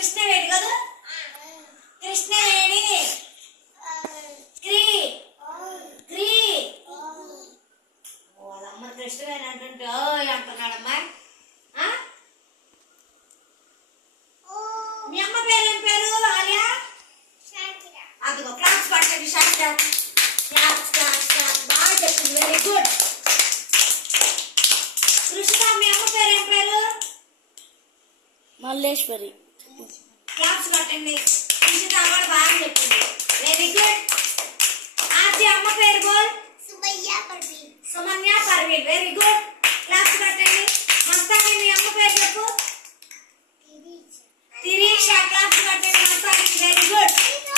కృష్ణవేణి కదా కృష్ణవేణి క్రీ క్రీ వాళ్ళమ్మ కృష్ణవేణి అంటుంటే అంటున్నాడమ్మా మీ అమ్మ పేరేం పేరు ఆలియా అదిగో క్లాస్ పట్టండి శాస్త్ర క్లాస్ క్లాస్ క్లాస్ బాగా చెప్పింది వెరీ గుడ్ కృష్ణ మీ అమ్మ పేరేం పేరు మల్లేశ్వరి క్లాస్ పట్టండి కృష్ణ కూడా బాగా చెప్పింది వెరీ గుడ్ ఆర్జీ అమ్మ పేరు బోల్ సుమన్య పర్వీన్ వెరీ గుడ్ క్లాస్ పట్టండి మస్తాని మీ అమ్మ పేరు చెప్పు